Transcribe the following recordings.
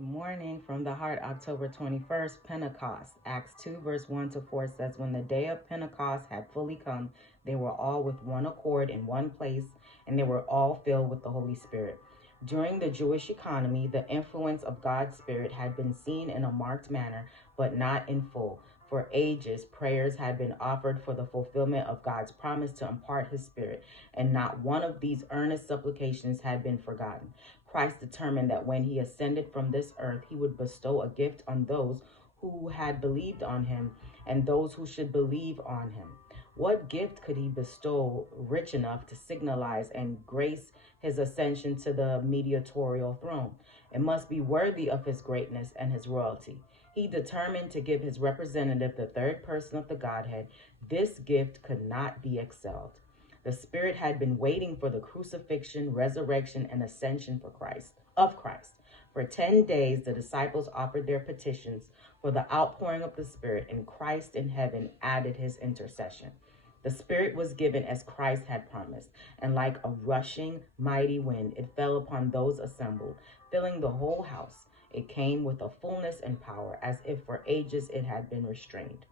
Good morning from the heart, October 21st, Pentecost. Acts 2, verse 1 to 4 says, When the day of Pentecost had fully come, they were all with one accord in one place, and they were all filled with the Holy Spirit. During the Jewish economy, the influence of God's Spirit had been seen in a marked manner, but not in full. For ages, prayers had been offered for the fulfillment of God's promise to impart his Spirit, and not one of these earnest supplications had been forgotten. Christ determined that when he ascended from this earth, he would bestow a gift on those who had believed on him and those who should believe on him. What gift could he bestow rich enough to signalize and grace his ascension to the mediatorial throne? It must be worthy of his greatness and his royalty. He determined to give his representative, the third person of the Godhead. This gift could not be excelled. The Spirit had been waiting for the crucifixion, resurrection, and ascension of Christ. For 10 days, the disciples offered their petitions for the outpouring of the Spirit, and Christ in heaven added his intercession. The Spirit was given as Christ had promised, and like a rushing, mighty wind, it fell upon those assembled, filling the whole house. It came with a fullness and power, as if for ages it had been restrained.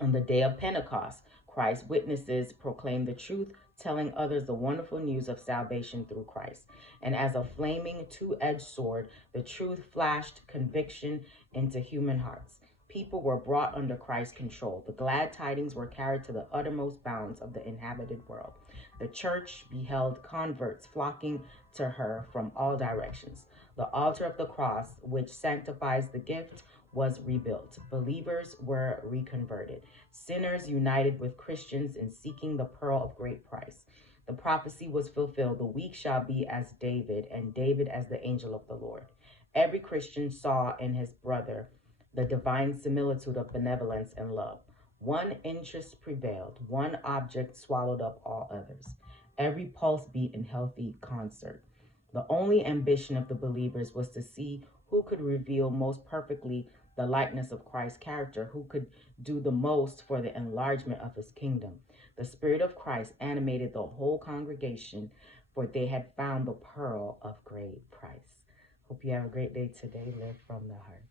On the day of Pentecost, Christ's witnesses proclaimed the truth, telling others the wonderful news of salvation through Christ. And as a flaming two-edged sword, the truth flashed conviction into human hearts. People were brought under Christ's control. The glad tidings were carried to the uttermost bounds of the inhabited world. The church beheld converts flocking to her from all directions. The altar of the cross, which sanctifies the gift, was rebuilt. Believers were reconverted. Sinners united with Christians in seeking the pearl of great price. The prophecy was fulfilled. The weak shall be as David, and David as the angel of the Lord. Every Christian saw in his brother the divine similitude of benevolence and love. One interest prevailed. One object swallowed up all others. Every pulse beat in healthy concert. The only ambition of the believers was to see who could reveal most perfectly the likeness of Christ's character, who could do the most for the enlargement of his kingdom. The Spirit of Christ animated the whole congregation, for they had found the pearl of great price. Hope you have a great day today. Live from the heart.